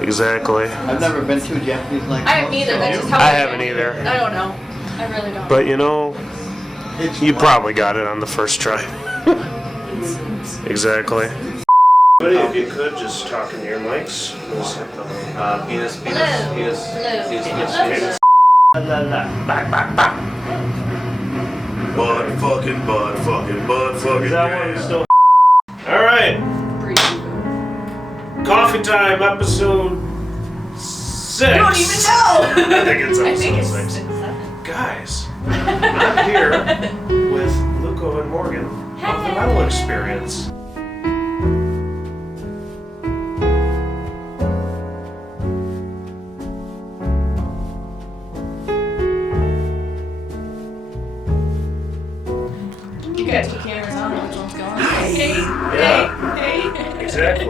Exactly. I've never been to a Japanese nightclub. I haven't either. That's just how I haven't either. I don't know. I really don't. But you know, you probably got it on the first try. Exactly. But if you could just talk in your mics. Penis. Butt fucking. That one still. All right. Coffee Time, episode 6. I don't even know. I think it's episode it's 6. 7. Guys, I'm here with Luco and Morgan of the Metal Experience. You got 2 cameras on. Which one's going? Hey. Exactly.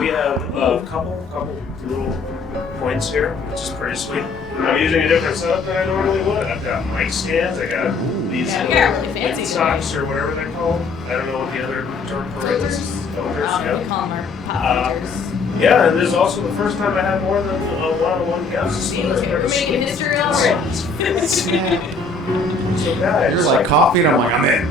We have a couple little points here, which is pretty sweet. I'm using a different setup than I normally would. I've got mic stands. I got these really fancy socks or whatever they're called. I don't know what the other term for it is. Filters. We call them our pop filters. Yeah, and this is also the first time I had more than a one-on-one guest. Me too. We're making history already. So guys, You're like coffee, and I'm like, I'm in.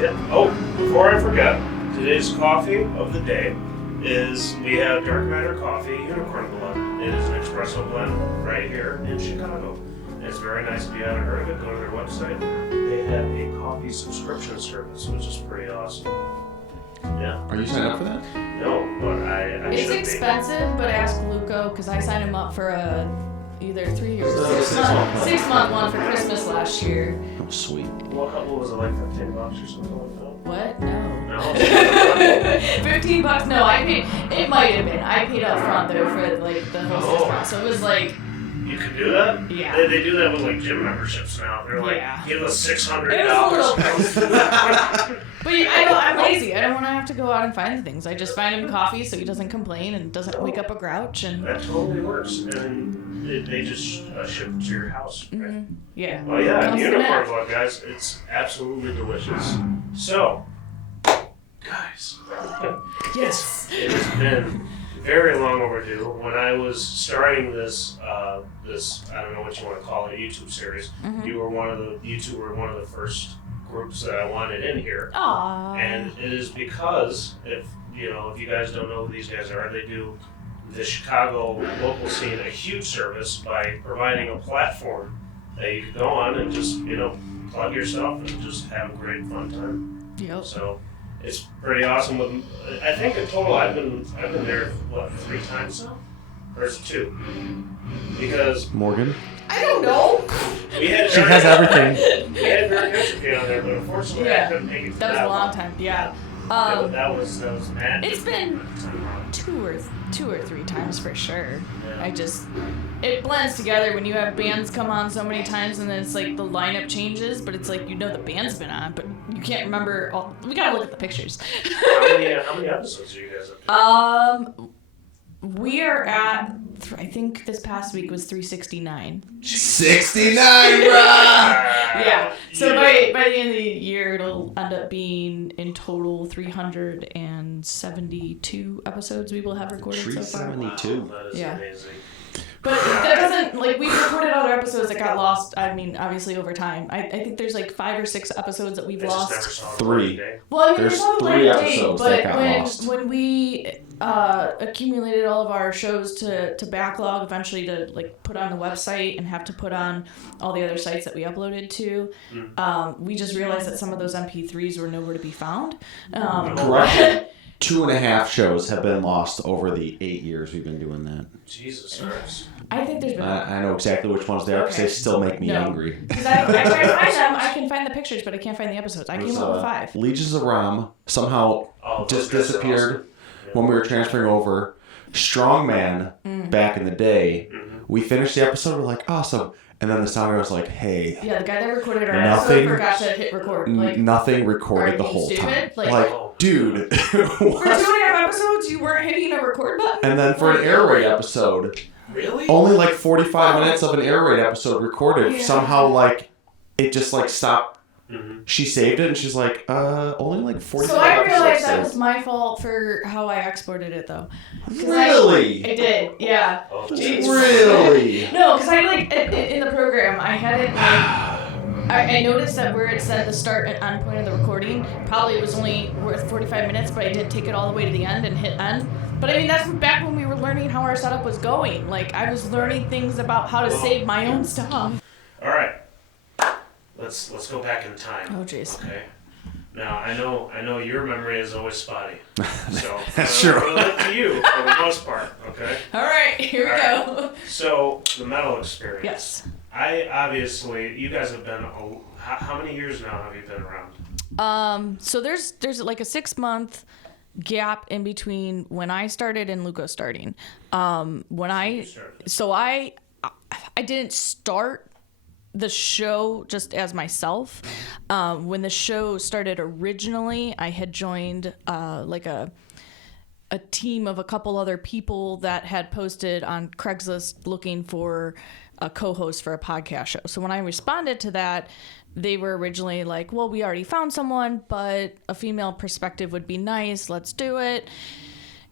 Yeah. Oh, before I forget, today's coffee of the day is we have Dark Matter Coffee Unicorn Blend. It is an espresso blend right here in Chicago. It's very nice. If you haven't heard of it, go to their website. They have a coffee subscription service, which is pretty awesome. Yeah. Are you signed up for that? No, but I It's should expensive, but ask Luco because I signed him up for either 3 or So 6 month 6 month one for Christmas last year. Oh, sweet. be. What couple was it, like $15 or something like that? What? No. No. $15? No, I paid. It might have been. I paid up front though for like the hostess price. So it was like. You can do that? Yeah. They do that with like gym memberships now. They're like, give us $600. It was a little But I'm lazy. I don't want to have to go out and find the things. I just find him coffee so he doesn't complain and doesn't wake up a grouch. And That totally works. And they just ship it to your house, right? mm-hmm. Yeah. Oh yeah, Comes to unicorn that. blood, guys. It's absolutely delicious. So, guys, Yes. it has been very long overdue. When I was starting this, this I don't know what you want to call it, YouTube series, Mm-hmm. you were one of the first groups that I wanted in here. Aww. And it is because if you guys don't know who these guys are, they do the Chicago local scene a huge service by providing a platform that you can go on and just plug yourself and just have a great fun time. Yep. So it's pretty awesome. I think in total I've been there 3 times now, or is it 2? Because Morgan? I don't know. we had She has everything. We had Eric Entropy on there, but unfortunately I couldn't make it. That was a long time. Yeah. That was Matt. It's been 2 or 3 times for sure. It blends together when you have bands come on so many times and then it's like the lineup changes, but it's like the band's been on, but you can't remember all. We gotta look at the pictures. How many episodes are you guys up to? We are at I think this past week was 369. 69, bruh! Yeah. So by the end of the year, it'll end up being in total 372 episodes we will have recorded so far. 372. Wow, that is amazing. But that doesn't, we've recorded other episodes that got lost, obviously over time. I think there's 5 or 6 episodes that we've lost. 3. Well, There's there's 3 episodes episodes but that got lost. when we accumulated all of our shows to backlog, eventually to put on the website and have to put on all the other sites that we uploaded to, we just realized that some of those MP3s were nowhere to be found. Correction. 2.5 shows have been lost over the 8 years we've been doing that. Jesus Christ. I think there's been. I know exactly which ones they are because they still make me angry. Because I try to find them, I can find the pictures, but I can't find the episodes. I came up with 5. Legions of Ram somehow just disappeared when we were transferring over. Strongman back in the day. We finished the episode. We're like, awesome. And then the sounder was like, hey. Yeah, the guy that recorded our episode forgot to hit record. Nothing recorded the whole time. Dude. For 2.5 episodes, you weren't hitting a record button? And then for an air raid episode, Really? only 45 minutes of an air raid episode recorded. Somehow, it just stopped She saved it and she's like, only like 45 So I realized episodes. that was my fault for how I exported it, though. Really? I did, yeah. Oh, Jeez. Really? No, because I like in the program I had it like I noticed that where it said the start and end point of the recording probably was only worth 45 minutes, but I did take it all the way to the end and hit end. But I mean that's back when we were learning how our setup was going. Like I was learning things about how to save my own stuff. All right. Let's go back in time. Oh jeez. Okay. Now I know your memory is always spotty. So That's true. I'll look to you for the most part. Okay. All right, here we go. So the metal experience. Yes. I obviously, you guys have been. How many years now have you been around? So there's like a 6-month gap in between when I started and Luco starting. I didn't start the show just as myself. When the show started originally, I had joined like a team of a couple other people that had posted on Craigslist looking for a co-host for a podcast show. So when I responded to that, they were originally like, well, we already found someone, but a female perspective would be nice. Let's do it.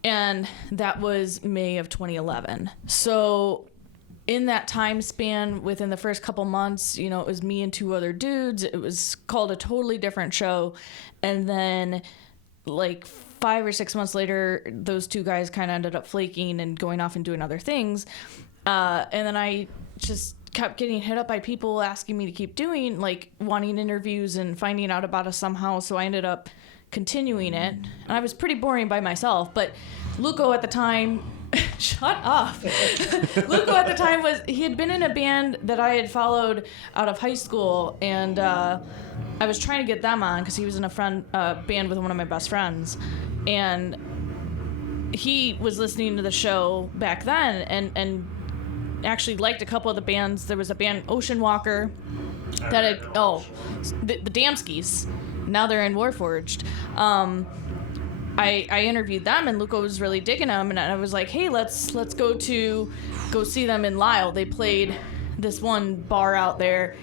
And that was May of 2011. So in that time span, within the first couple months, it was me and 2 other dudes. It was called a totally different show. And then like 5 or 6 months later, those 2 guys kind of ended up flaking and going off and doing other things. And then I just kept getting hit up by people asking me to keep doing, like wanting interviews and finding out about us somehow. So I ended up continuing it. And I was pretty boring by myself, but Luco at the time, shut up. Luco at the time he had been in a band that I had followed out of high school. And, I was trying to get them on because he was in a band with one of my best friends. And he was listening to the show back then and actually liked a couple of the bands. There was a band, Ocean Walker, the Damskis. Now they're in Warforged. I interviewed them and Luco was really digging them, and I was like, hey, let's go see them in Lisle. They played this one bar out there,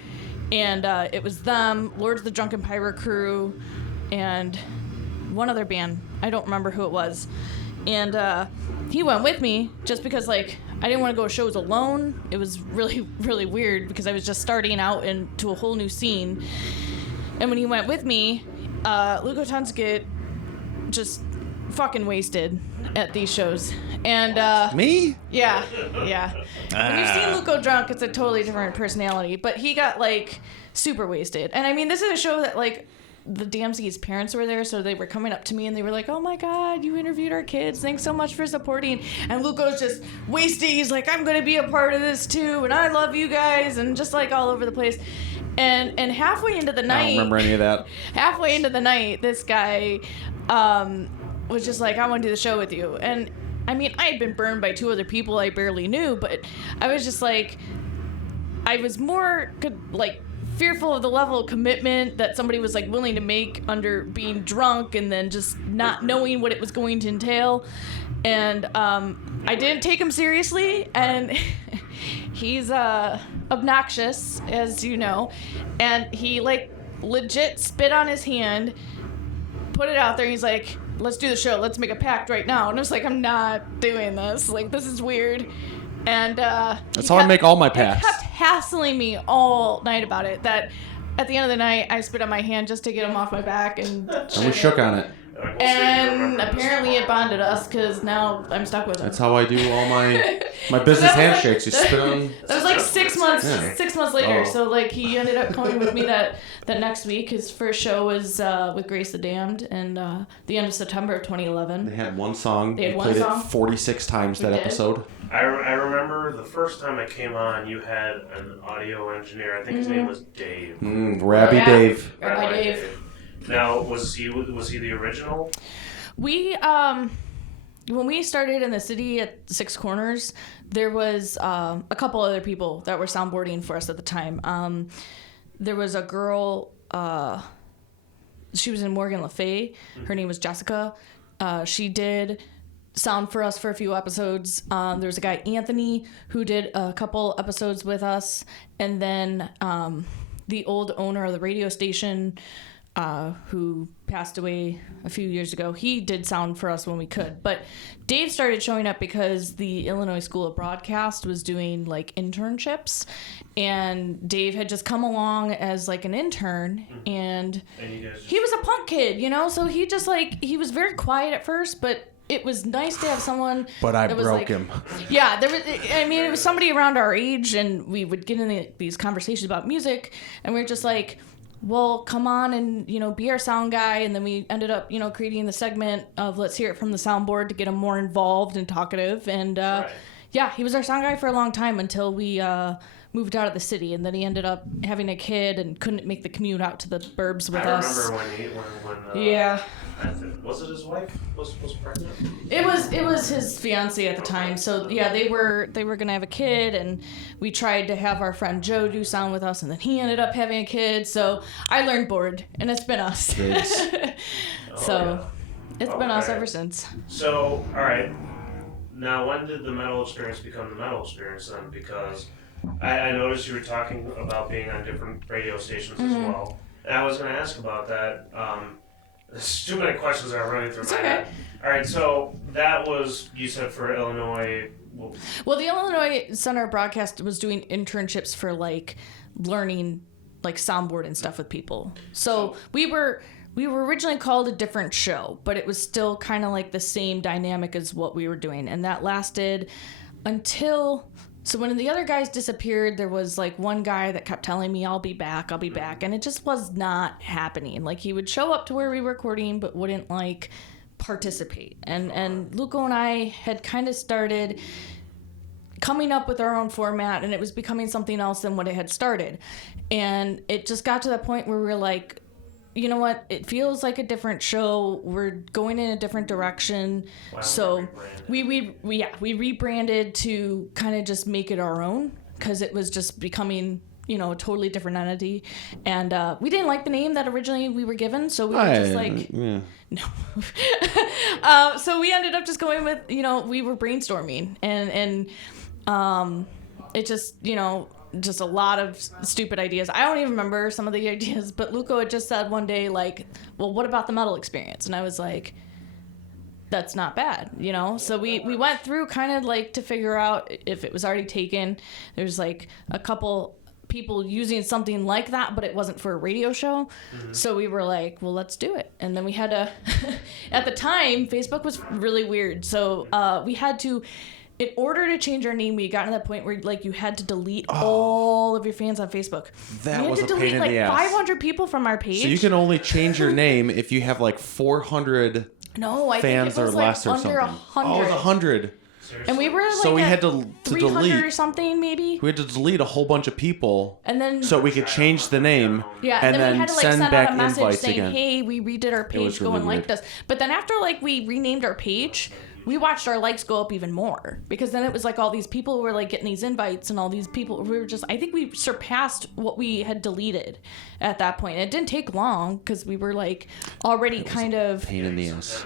and it was them, Lords of the Drunken Pirate Crew, and one other band. I don't remember who it was. And he went with me just because, like, I didn't want to go to shows alone. It was really, really weird because I was just starting out into a whole new scene. And when he went with me, Luco tends to get just fucking wasted at these shows. And Me? Yeah. When you've seen Luco drunk, it's a totally different personality. But he got like super wasted. And I mean, this is a show that like the Damski's parents were there, so they were coming up to me and they were like, oh my god, you interviewed our kids, thanks so much for supporting. And Luco's just wasted. He's like, I'm gonna be a part of this too, and I love you guys, and just like all over the place. And halfway into the night, I don't remember any of that. Halfway into the night, this guy was just like, I want to do the show with you. And I mean, I had been burned by 2 other people I barely knew, but I was just like, I was more like fearful of the level of commitment that somebody was like willing to make under being drunk and then just not knowing what it was going to entail. And I didn't take him seriously, and he's obnoxious, as you know, and he like legit spit on his hand, put it out there, and he's like, let's do the show, let's make a pact right now. And I was like, I'm not doing this, like, this is weird. And that's how I make all my pacts. He kept hassling me all night about it, that at the end of the night I spit on my hand just to get him off my back, and we shook on it. And apparently it bonded us, because now I'm stuck with him. That's how I do all my business handshakes. You spit on. That was like 6 months. Yeah. 6 months later. Oh. So like he ended up coming with me that next week. His first show was with Grace the Damned, and the end of September of 2011. They had one song. They had we one played song. it 46 times that did. episode. I remember the first time I came on, you had an audio engineer. I think his name was Dave. Rabbi Yeah. Dave. Rabbi Dave. Now, was he the original? We when we started in the city at Six Corners, there was a couple other people that were soundboarding for us at the time. There was a girl, she was in Morgan Le Fay. Her name was Jessica. She did sound for us for a few episodes. There was a guy, Anthony, who did a couple episodes with us. And then the old owner of the radio station, who passed away a few years ago, he did sound for us when we could. But Dave started showing up because the Illinois School of Broadcast was doing like internships, and Dave had just come along as like an intern, and he was a punk kid, you know, so he just like, he was very quiet at first, but it was nice to have someone. But I that was broke like, him. Yeah, there was. I mean, it was somebody around our age, and we would get in these conversations about music, and we were just like, well, come on and, you know, be our sound guy. And then we ended up, you know, creating the segment of Let's Hear It from the Soundboard to get him more involved and talkative. And yeah, he was our sound guy for a long time until we moved out of the city. And then he ended up having a kid and couldn't make the commute out to the burbs with us. I remember when yeah. Was it his wife was pregnant? It was his fiance at the time. So yeah, they were gonna have a kid, and we tried to have our friend Joe do sound with us, and then he ended up having a kid. So I learned board, and it's been us. It's been us ever since. So all right, now when did the metal experience become the metal experience then? Because I noticed you were talking about being on different radio stations as well, and I was gonna ask about that. There's too many questions that are running through my head. All right, so that was, you said, for Illinois. Well, the Illinois Center of Broadcast was doing internships for like learning like soundboard and stuff with people. So we were originally called a different show, but it was still kind of like the same dynamic as what we were doing, and that lasted until. So when the other guys disappeared, there was like one guy that kept telling me, I'll be back, and it just was not happening. Like, he would show up to where we were recording, but wouldn't like participate. And Luco and I had kind of started coming up with our own format, and it was becoming something else than what it had started. And it just got to the point where we were like, you know what? It feels like a different show. We're going in a different direction. So we rebranded to kind of just make it our own, because it was just becoming, you know, a totally different entity. And we didn't like the name that originally we were given, so we were just like, no. So we ended up just going with, you know, we were brainstorming, and it just, you know, just a lot of stupid ideas. I don't even remember some of the ideas, but Luco had just said one day, like, well, what about the metal experience? And I was like, that's not bad, you know? So we went through kind of like to figure out if it was already taken. There's like a couple people using something like that, but it wasn't for a radio show. So we were like, well, let's do it. And then we had to, at the time, Facebook was really weird. So we had to, in order to change our name, we had gotten to that point where like you had to delete all of your fans on Facebook. That was a pain in the ass. We had to delete like 500 people from our page. So you can only change your name if you have like 400 fans or less or something. 100. Oh, it's 100. And we were like, so we had to 300 delete or something, maybe. We had to delete a whole bunch of people, and then so we could change the name. Yeah, and then we had to like send send back out a message invites saying, again. "Hey, we redid our page. Go and like us." But then after like we renamed our page, we watched our likes go up even more, because then it was like all these people were like getting these invites, and all these people, we were just, I think we surpassed what we had deleted at that point. It didn't take long, because we were like already kind of pain in the ass.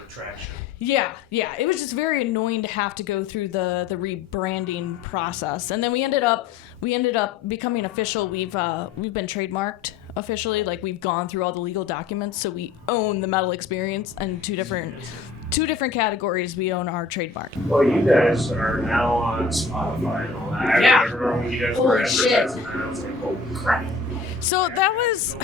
Yeah. It was just very annoying to have to go through the rebranding process. And then we ended up becoming official. We've been trademarked officially. Like, we've gone through all the legal documents, so we own the metal experience, and two different categories we own our trademark. Well, you guys are now on Spotify and all that. Yeah. I remember when you guys were Holy shit. advertising that, I was like, oh crap. So that was,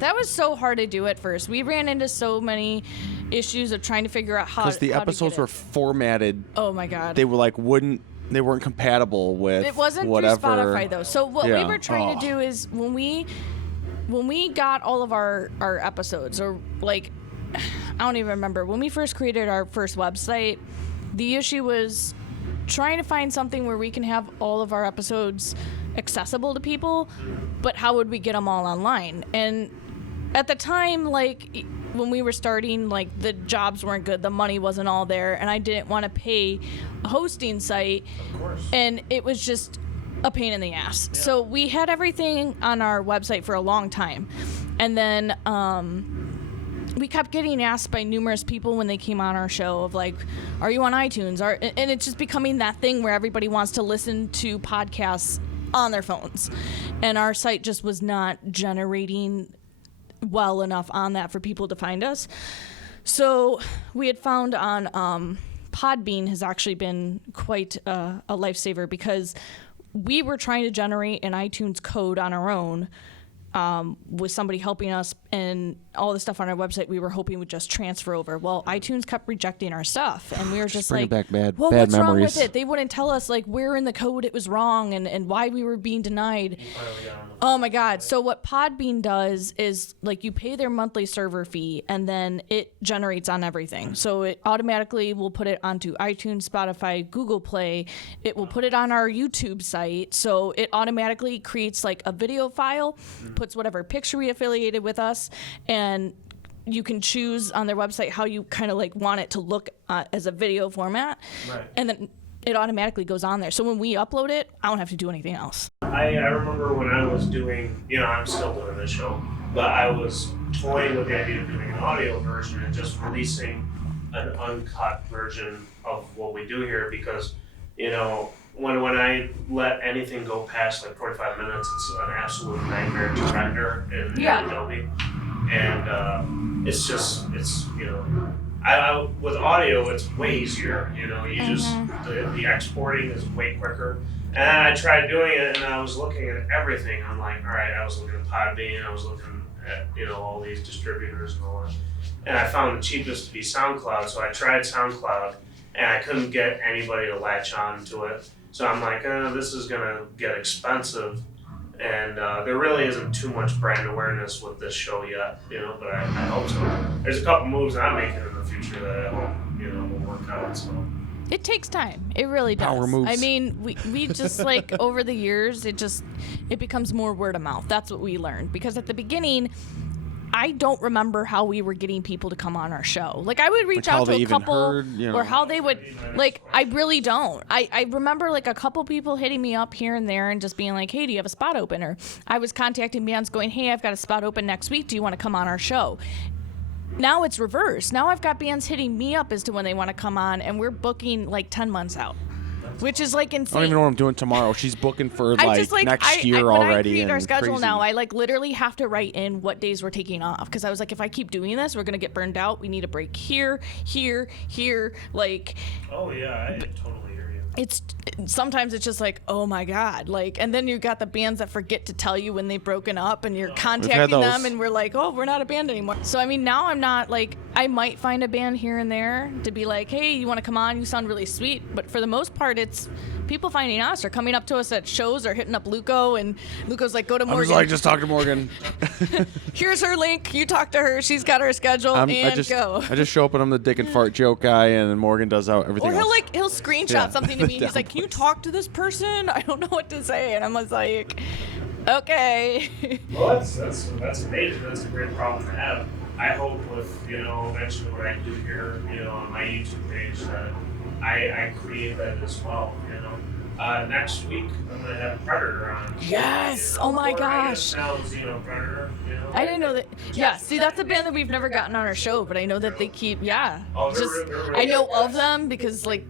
that was so hard to do at first. We ran into so many issues of trying to figure out how, because the how episodes to were formatted. Oh my god. They were like they weren't compatible with. It wasn't whatever. through Spotify though. So what we were trying to do is when we got all of our episodes, or like, I don't even remember, when we first created our first website, the issue was trying to find something where we can have all of our episodes accessible to people, but how would we get them all online? And at the time, like, when we were starting, like, the jobs weren't good, the money wasn't all there, and I didn't want to pay a hosting site, and it was just a pain in the ass. Yeah. So we had everything on our website for a long time, and then we kept getting asked by numerous people when they came on our show of like, are you on iTunes? And it's just becoming that thing where everybody wants to listen to podcasts on their phones. And our site just was not generating well enough on that for people to find us. So we had found on Podbean has actually been quite a lifesaver, because we were trying to generate an iTunes code on our own with somebody helping us, and all the stuff on our website we were hoping would just transfer over. Well, iTunes kept rejecting our stuff, and we were just like, back bad what's memories. wrong with it? They wouldn't tell us like where in the code it was wrong and why we were being denied. Oh my God. So what Podbean does is like you pay their monthly server fee, and then it generates on everything. So it automatically will put it onto iTunes, Spotify, Google Play. It will put it on our YouTube site. So it automatically creates like a video file, puts whatever picture we affiliated with us, and you can choose on their website how you kind of like want it to look as a video format. Right. And then it automatically goes on there. So when we upload it, I don't have to do anything else. I remember when I was doing, I'm still doing this show, but I was toying with the idea of doing an audio version and just releasing an uncut version of what we do here, because, when I let anything go past like 45 minutes, it's an absolute nightmare to render in Adobe. And I with audio, it's way easier. You just, the exporting is way quicker. And I tried doing it, and I was looking at everything. I'm like, all right, I was looking at Podbean, I was looking at, all these distributors and all that. And I found the cheapest to be SoundCloud, so I tried SoundCloud, and I couldn't get anybody to latch on to it. So I'm like, this is gonna get expensive. And there really isn't too much brand awareness with this show yet, but I hope so. There's a couple moves that I'm making in the future that I hope, will work out, so. It takes time. It really does. Power moves. I mean, we just like over the years, it becomes more word of mouth. That's what we learned. Because at the beginning, I don't remember how we were getting people to come on our show. Like I would reach out to a couple, or how they would, like, I really don't. I remember like a couple people hitting me up here and there and just being like, hey, do you have a spot open? Or I was contacting bands going, hey, I've got a spot open next week. Do you want to come on our show? Now it's reversed. Now I've got bands hitting me up as to when they want to come on, and we're booking like 10 months out. Which is like insane. I don't even know what I'm doing tomorrow. She's booking for next year already. When I create our schedule crazy. now, I like literally have to write in what days we're taking off, because I was like, if I keep doing this, we're gonna get burned out. We need a break here, like. Oh yeah, I totally hear you. It's sometimes it's just like, oh my God, like, and then you've got the bands that forget to tell you when they've broken up, and you're contacting them, and we're like, oh, we're not a band anymore. So I mean, now I'm not like, I might find a band here and there to be like, hey, you want to come on? You sound really sweet. But for the most part, it's people finding us or coming up to us at shows or hitting up Luco, and Luco's like, go to Morgan. I was like, just talk to Morgan. Here's her link. You talk to her. She's got her schedule, go. I just show up and I'm the dick and fart joke guy, and then Morgan does out everything Or else. he'll screenshot something to me, and he's like, can you talk to this person? I don't know what to say. And I was like, okay. Well, that's amazing. That's a great problem to have. I hope with, eventually what I do here, on my YouTube page, that I create that as well, Next week, I'm going to have Predator on. Yes! Oh my gosh. Predator, I didn't know that. Yeah, see, that's a band that we've never gotten on our show, but I know that they keep, Oh, they're I know of them because, like,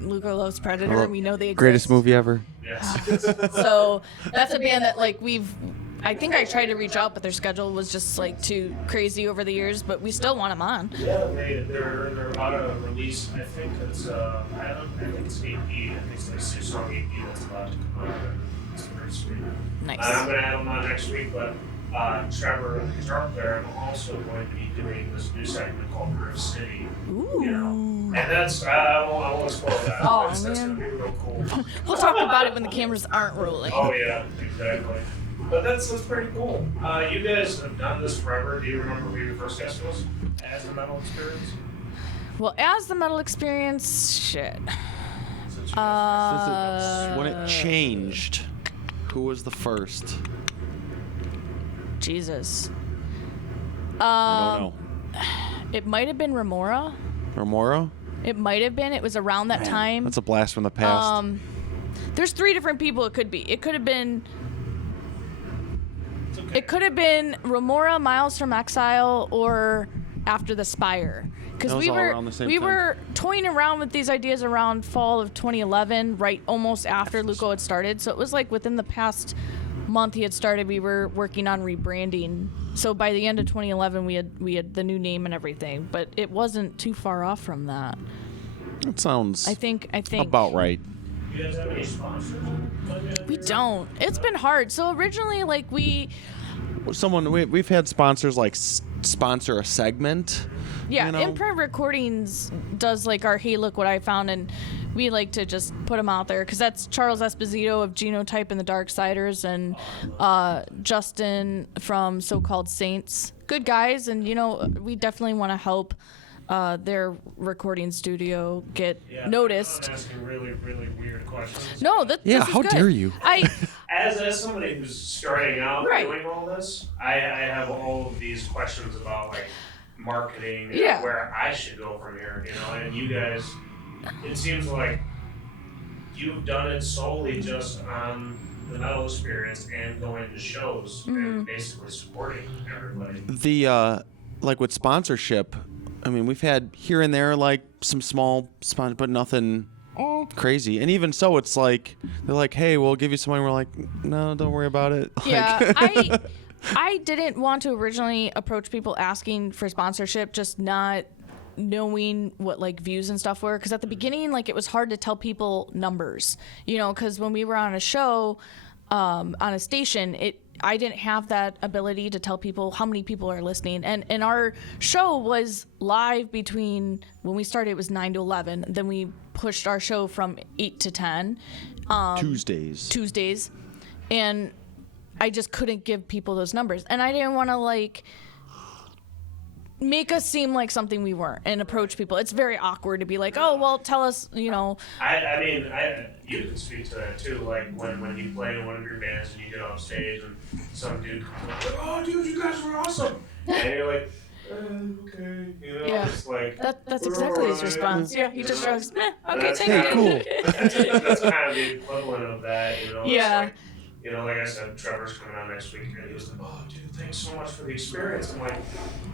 Luco loves Predator. We know they exist. Greatest movie ever. Yes. So that's a band that, like, I think I tried to reach out, but their schedule was just like too crazy over the years. But we still want them on. Yeah, they're about to release. I think it's I think it's EP. I think it's like 6-song EP that's about to come out. It's pretty sweet. Nice. I'm gonna have them on next week, but Trevor, the guitar player, I'm also going to be doing this new segment called Riff City. Ooh. And that's I won't spoil that. Oh, that's man. gonna be real cool. We'll talk about it when the cameras aren't rolling. Oh yeah, exactly. But that's pretty cool. You guys have done this forever. Do you remember who your first guest was as the Metal Experience? Well, as the Metal Experience, shit. When it changed, who was the first? Jesus. I don't know. It might have been Remora. Remora? It might have been. It was around that time. That's a blast from the past. There's 3 different people it could be. It could have been... It could have been Remora, Miles from Exile, or after the Spire, because That was we all were around the same we time. were toying around with these ideas around fall of 2011, right almost after Luco had started. So it was like within the past month he had started, we were working on rebranding. So by the end of 2011, we had the new name and everything, but it wasn't too far off from that. That sounds I think about right. You guys have any sponsors? we don't. It's been hard. So originally, like we've had sponsors like sponsor a segment. Yeah, you know? Improv Recordings does like our Hey Look What I Found, and we like to just put them out there because that's Charles Esposito of Genotype and the Darksiders, and Justin from So-Called Saints. Good guys, and we definitely want to help their recording studio get noticed. I'm asking really, really weird questions. No, this is how good. dare you? As somebody who's starting out Right. doing all this, I have all of these questions about like marketing and Yeah. where I should go from here, and you guys, it seems like you've done it solely just on the metal experience and going to shows and basically supporting everybody. The like with sponsorship, I mean, we've had here and there like some small sponsors, but nothing crazy. And even so, it's like they're like, "Hey, we'll give you some money." We're like, "No, don't worry about it." Yeah, I didn't want to originally approach people asking for sponsorship, just not knowing what like views and stuff were, because at the beginning, like, it was hard to tell people numbers, because when we were on a show on a station, I didn't have that ability to tell people how many people are listening, and our show was live between, when we started it was 9 to 11, then we pushed our show from 8 to 10 Tuesdays, and I just couldn't give people those numbers, and I didn't want to like make us seem like something we weren't and approach people. It's very awkward to be like, "Oh, well, tell us," I mean, you can speak to that too. Like when you play in one of your bands and you get off stage and some dude comes up like, "Oh, dude, you guys were awesome," and you're like, "Okay," Yeah. It's like that's exactly his response. Yeah, he just goes, "Okay, thank you." Cool. That's kind of the equivalent of that, Yeah. It's like, like I said, Trevor's coming on next week, and he was like, "Oh, dude, thanks so much for the experience." I'm like,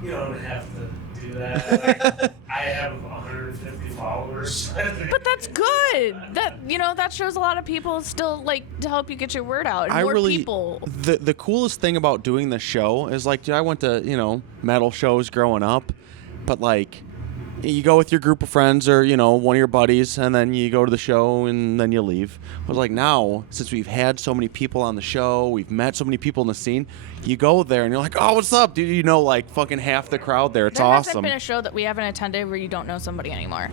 "You don't have to do that. Like, I have 150 followers." But that's good. That shows a lot of people still like to help you get your word out. And more people. The coolest thing about doing this show is like, dude, I went to metal shows growing up, but like, you go with your group of friends or one of your buddies, and then you go to the show and then you leave. But like now, since we've had so many people on the show, we've met so many people in the scene, you go there and you're like, "Oh, what's up, dude?" Like fucking half the crowd there. It's there awesome. hasn't been a show that we haven't attended where you don't know somebody anymore.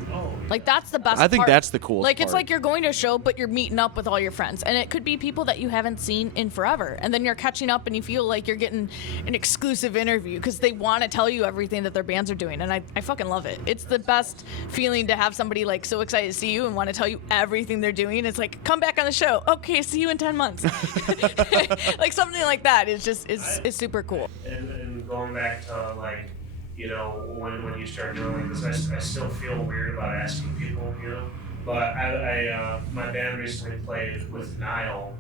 Like, that's the best I think part. that's the coolest Like, it's part. like you're going to a show, but you're meeting up with all your friends. And it could be people that you haven't seen in forever. And then you're catching up and you feel like you're getting an exclusive interview because they want to tell you everything that their bands are doing. And I fucking love it. It's the best feeling to have somebody, like, so excited to see you and want to tell you everything they're doing. It's like, come back on the show. Okay, see you in 10 months. Like, something like that is just, is super cool. And going back to like, when you start doing like this, I still feel weird about asking people, But I my band recently played with Nile,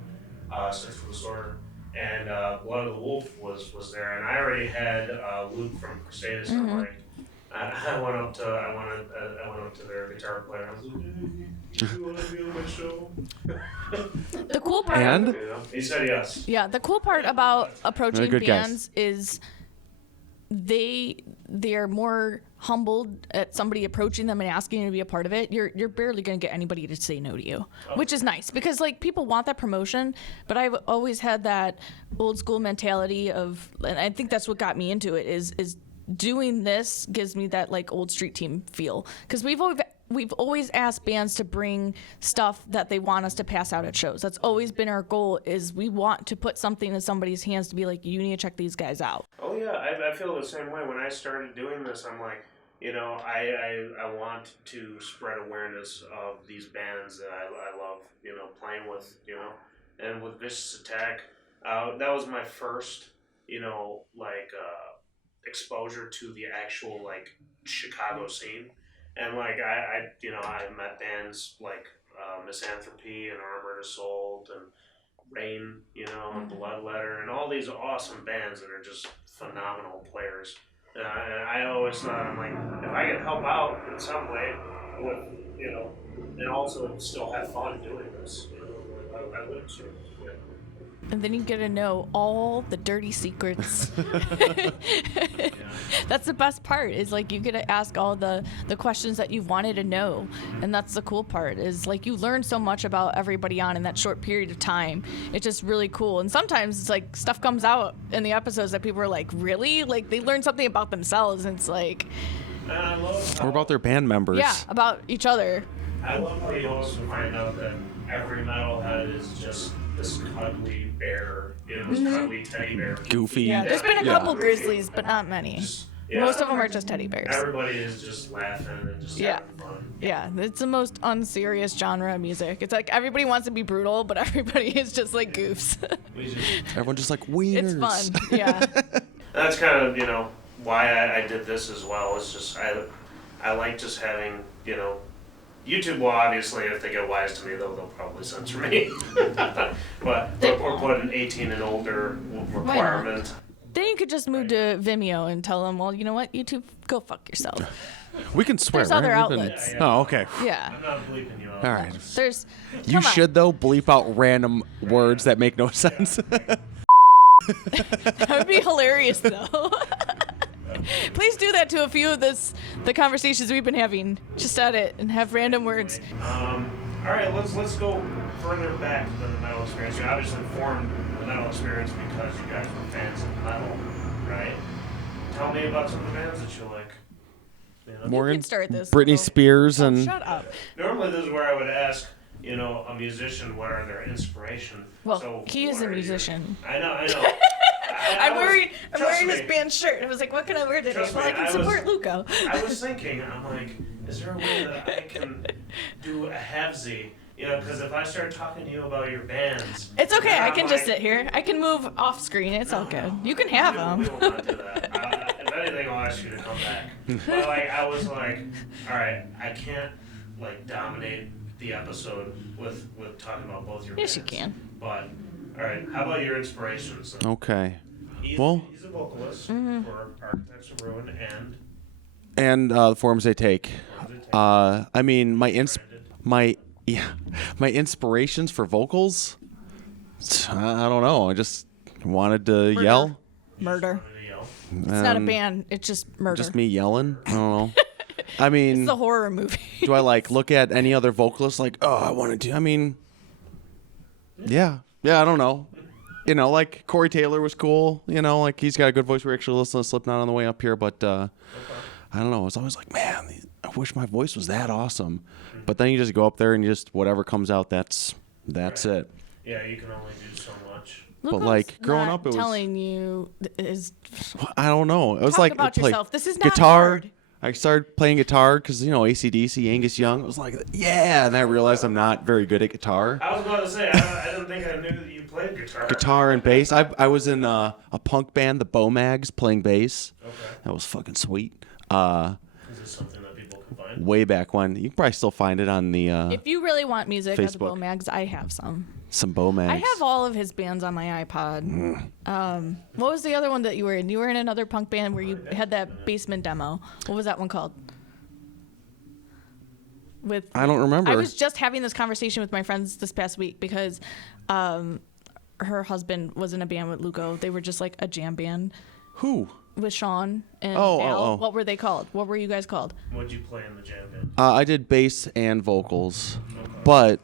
Search for the Disorder, and Blood of the Wolf was there, and I already had Luke from Crusaders. So I'm like, I went up to their guitar player. I was like, "Hey, do you want to be on my show?" The cool part. And he said yes. Yeah, the cool part about approaching They're good bands is they're more humbled at somebody approaching them and asking you to be a part of it. You're barely gonna get anybody to say no to you, which is nice because like people want that promotion. But I've always had that old school mentality of, and I think that's what got me into it is doing this gives me that like old street team feel, because we've always asked bands to bring stuff that they want us to pass out at shows. That's always been our goal, is we want to put something in somebody's hands to be like, you need to check these guys out. Oh yeah, I feel the same way. When I started doing this, I'm like, I want to spread awareness of these bands that I love, playing with, and with Vicious Attack, that was my first, exposure to the actual like Chicago scene. And like I met bands like Misanthropy and Armored Assault and Rain, and Bloodletter, and all these awesome bands that are just phenomenal players. And I always thought, I'm like, if I could help out in some way with, and also still have fun doing this, I would too. Yeah. And then you get to know all the dirty secrets. That's the best part, is like you get to ask all the questions that you've wanted to know. And that's the cool part, is like you learn so much about everybody on in that short period of time. It's just really cool. And sometimes it's like stuff comes out in the episodes that people are like, really? Like they learn something about themselves, and it's like... Or about their band members. Yeah, about each other. I love how you also find out that every metalhead is just this cuddly bear, this cuddly teddy bear. Goofy. Yeah, there's been a couple grizzlies, but not many. Most of them are just teddy bears. Everybody is just laughing and just having fun. Yeah, it's the most unserious genre of music. It's like everybody wants to be brutal, but everybody is just like goofs. Everyone's just like wieners. It's fun, yeah. That's kind of, why I did this as well. It's just, I like just having, YouTube will obviously, if they get wise to me, they'll probably censor me. but or put an 18 and older requirement. Then you could just move to Vimeo and tell them, well, you know what, YouTube, go fuck yourself. We can swear, There's right? other outlets. Oh, okay. Yeah. I'm not bleeping you out. All right. You should, though, bleep out random words that make no sense. That would be hilarious, though. Please do that to a few of the conversations we've been having. Just edit and have random words. All right, let's go further back than the metal experience. You obviously formed the metal experience because you guys were fans of metal, right? Tell me about some of the bands that you like. Morgan, You can start this. Britney Spears, and Shut up. Normally, this is where I would ask, a musician, what are their inspiration? Well, So he is what a are musician. I know. I'm wearing trust this me. band shirt. I was like, what can I wear today? Trust Well, me, I can I support was- Luco. I was thinking, I'm like, is there a way that I can do a halvesy? Because if I start talking to you about your bands, It's okay. then I I'm can like, just sit here. I can move off screen. It's all good. You can have We them. will not do that. If anything, I'll ask you to come back. But I was like, all right, I can't dominate the episode with talking about both your Yes, bands. you can. But all right, how about your inspirations? Then? okay. He's, Well- he's a vocalist for Architects of Ruin And the forms they take. I mean, my inspirations for vocals. I don't know. I just wanted to yell. Murder. Yell. It's not a band. It's just murder. Just me yelling. I don't know. I mean, It's a horror movie. do I look at any other vocalists like, oh, I want to do? I mean, yeah. I don't know. Like Corey Taylor was cool. He's got a good voice. We actually listened to Slipknot on the way up here, but I don't know. I was always like, man, I wish my voice was that awesome. But then you just go up there and you just whatever comes out, that's it. Yeah, you can only do so much. Luco's growing not up, it was telling you is I don't know. It was talk like about play yourself. This is not guitar. hard. I started playing guitar because AC/DC, Angus Young. It was like, yeah, and I realized I'm not very good at guitar. I was about to say, I didn't think I knew that you played guitar. Guitar and bass. I was in a punk band, the Bomags, playing bass. Okay. That was fucking sweet. Is this something that people can find? Way back when. You can probably still find it on the If you really want music of the Facebook. Bomags, I have some. some Bomags. I have all of his bands on my iPod. What was the other one that you were in? You were in another punk band where you had that basement demo. What was that one called? I don't remember. I was just having this conversation with my friends this past week because her husband was in a band with Luco. They were just like a jam band Who? with Sean and Oh, Al. oh. What were they called? What were you guys called? What'd you play in the jam band? I did bass and vocals, but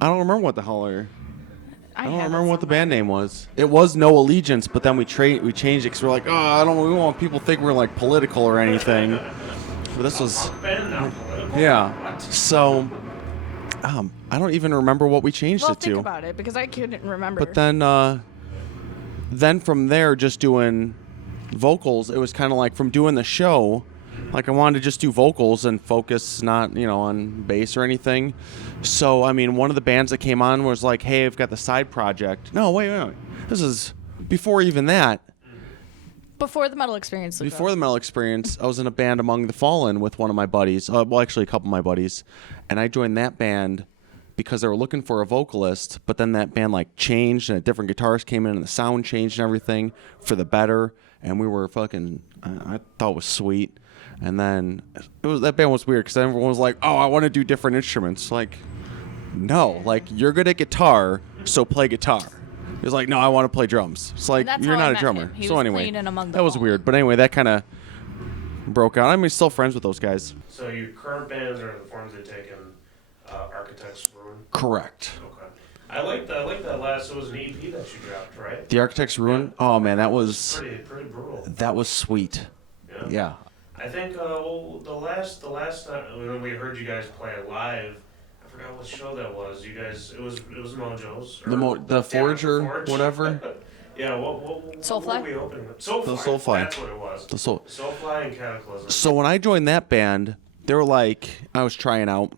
I don't remember what the hell I don't remember what the band name was. It was No Allegiance, but then we changed it because we're like, oh, we don't want people to think we're like political or anything. But this was, Band now political? yeah. So, I don't even remember what we changed Well, it think to. about it because I couldn't remember. But then from there, just doing vocals, it was kind of like from doing the show, like I wanted to just do vocals and focus not, on bass or anything. So, I mean, one of the bands that came on was like, hey, I've got the side project. No, wait. This is before even that. Before the metal experience, Luco. Before the metal experience, I was in a band Among the Fallen with one of my buddies. Well, actually, a couple of my buddies. And I joined that band because they were looking for a vocalist, but then that band changed and a different guitarist came in and the sound changed and everything for the better. and we were fucking. I thought it was sweet, and then that band was weird because everyone was like, "Oh, I want to do different instruments." Like, no, like you're good at guitar, so play guitar. He was like, "No, I want to play drums." It's like you're not a drummer. So anyway, that was weird. But anyway, that kind of broke out. I mean, still friends with those guys. So your current bands are the forms they take in Architect's Ruin? Correct. Okay. I like that last, it was an EP that you dropped, right? The Architect's Ruin? Oh, man, that was... Pretty brutal. That was sweet. Yeah. I think, the last time when we heard you guys play it live, I forgot what show that was. You guys, it was Mojo's. The Forge or whatever? Yeah, what Soulfly? were we opening with? Soulfly. The Soulfly. That's what it was. Soulfly and Cataclysm. So when I joined that band, they were like, I was trying out.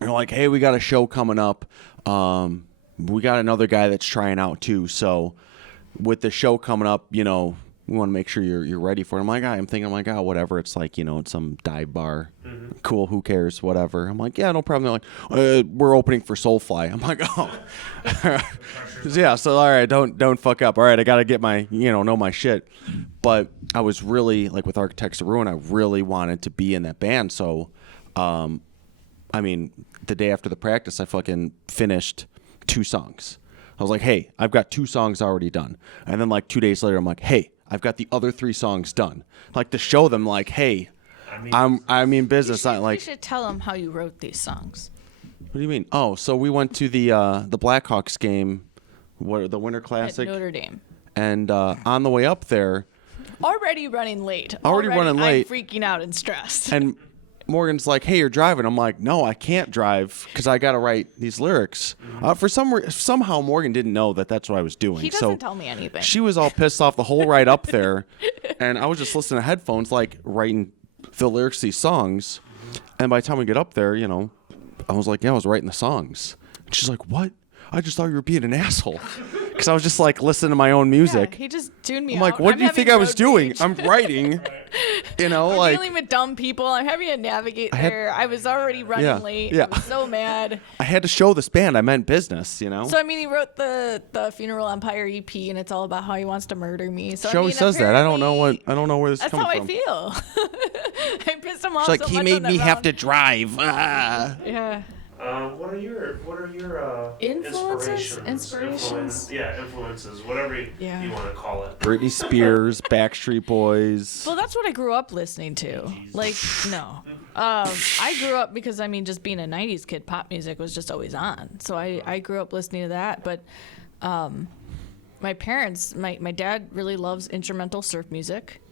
They're like, hey, we got a show coming up. We got another guy that's trying out too. So with the show coming up, we want to make sure you're ready for it. I'm thinking, whatever. It's like, it's some dive bar. Mm-hmm. Cool, who cares, whatever. I'm like, yeah, no problem. They're like, we're opening for Soulfly. I'm like, oh. Yeah, so all right, don't fuck up. All right, I got to get my, know my shit. But I was really, like with Architects of Ruin, I really wanted to be in that band. So, the day after the practice, I fucking finished 2 songs. I was like, hey, I've got 2 songs already done. And then like 2 days later, I'm like, hey, I've got the other 3 songs done. Like to show them like, hey, I'm business. You should tell them how you wrote these songs. What do you mean? Oh, so we went to the Blackhawks game, the Winter Classic. At Notre Dame. And on the way up there. Already running late. I'm freaking out and stressed. And Morgan's like, hey, you're driving. I'm like, no, I can't drive because I got to write these lyrics. Somehow Morgan didn't know that that's what I was doing. He doesn't tell me anything. She was all pissed off the whole ride up there. And I was just listening to headphones, like writing the lyrics to these songs. And by the time we get up there, I was like, yeah, I was writing the songs. And she's like, what? I just thought you were being an asshole. Because I was just like listening to my own music. Yeah, he just tuned me I'm out. like, what do you think I was doing? I'm writing. I'm dealing with dumb people. I'm having to navigate there. I was already running late. Yeah. I was so mad. I had to show this band I meant business, So he wrote the Funeral Empire EP, and it's all about how he wants to murder me. So she always says that. I don't know where this is coming from. That's how I feel. I pissed him off. She's like, he made me have to drive. Yeah. What are your influences? Influences, whatever you want to call it. Britney Spears, Backstreet Boys. Well, that's what I grew up listening to. Like, no. I grew up because, just being a 90s kid, pop music was just always on. So I grew up listening to that. But my parents, my dad really loves instrumental surf music.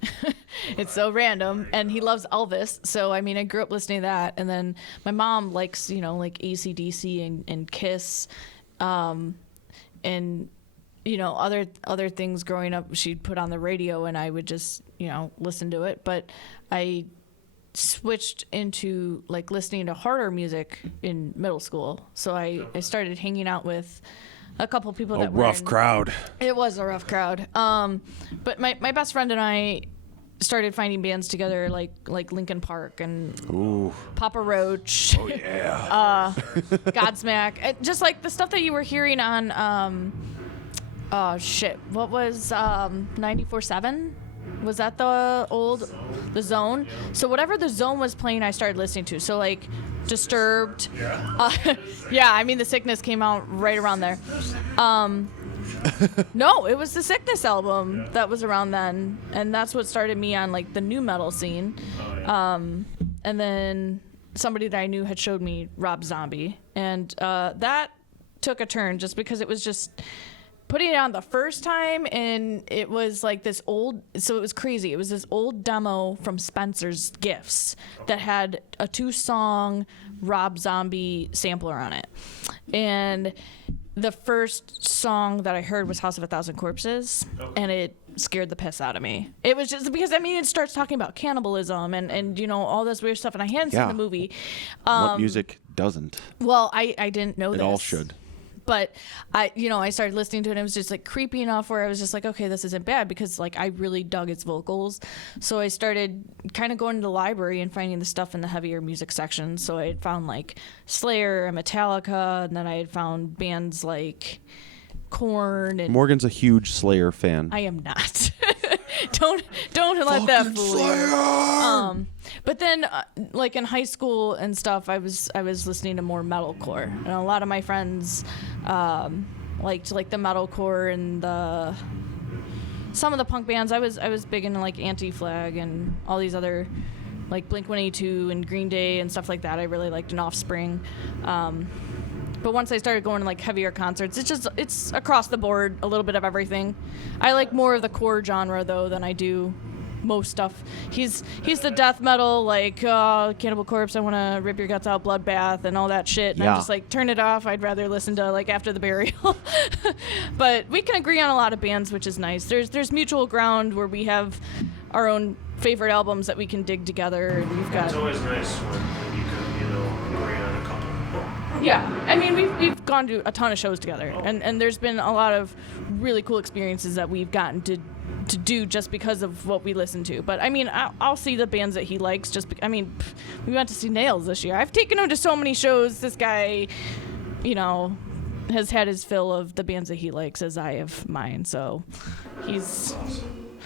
It's so random. And he loves Elvis. So, I grew up listening to that. And then my mom likes, like AC/DC and Kiss. And, other things growing up she'd put on the radio and I would just, listen to it. But I switched into, like, listening to harder music in middle school. So I started hanging out with a couple people that were rough crowd. It was a rough crowd. But my best friend and I started finding bands together like Linkin Park and Papa Roach. Oh yeah. Godsmack. Just like the stuff that you were hearing on what was 94.7? Was that the Zone? So whatever the Zone was playing, I started listening to. So like Disturbed. Yeah. The Sickness came out right around there. No, it was the Sickness album that was around then, and that's what started me on like the new metal scene. And then somebody that I knew had showed me Rob Zombie, and that took a turn just because it was just putting it on the first time, and it was like this old, so it was crazy. It was this old demo from Spencer's Gifts that had a 2-song Rob Zombie sampler on it. And the first song that I heard was House of a Thousand Corpses, and it scared the piss out of me. It was just because, it starts talking about cannibalism and all this weird stuff, and I hadn't seen the movie. What music doesn't? Well, I didn't know this. It all should. But I started listening to it and it was just like creepy enough where I was just like, okay, this isn't bad, because like I really dug its vocals. So I started kind of going to the library and finding the stuff in the heavier music section. So I had found like Slayer and Metallica, and then I had found bands like Korn. And Morgan's a huge Slayer fan. I am not. don't let that fool you. But then, like in high school and stuff, I was listening to more metalcore, and a lot of my friends liked like the metalcore and some of the punk bands. I was big into like Anti-Flag and all these other like Blink-182 and Green Day and stuff like that. I really liked an Offspring. But once I started going to like heavier concerts, it's across the board, a little bit of everything. I like more of the core genre though than I do most stuff. He's the death metal, like Cannibal Corpse, I want to rip your guts out, Bloodbath, and all that shit. And I'm just like, turn it off. I'd rather listen to like After the Burial. But we can agree on a lot of bands, which is nice. There's mutual ground where we have our own favorite albums that we can dig together. And we've got. It's always nice when you can, agree on a couple. Yeah, I mean we've gone to a ton of shows together, and there's been a lot of really cool experiences that we've gotten to do just because of what we listen to. But I mean, I'll see the bands that he likes. We went to see Nails this year. I've taken him to so many shows. This guy, has had his fill of the bands that he likes, as I have mine. So he's. Awesome.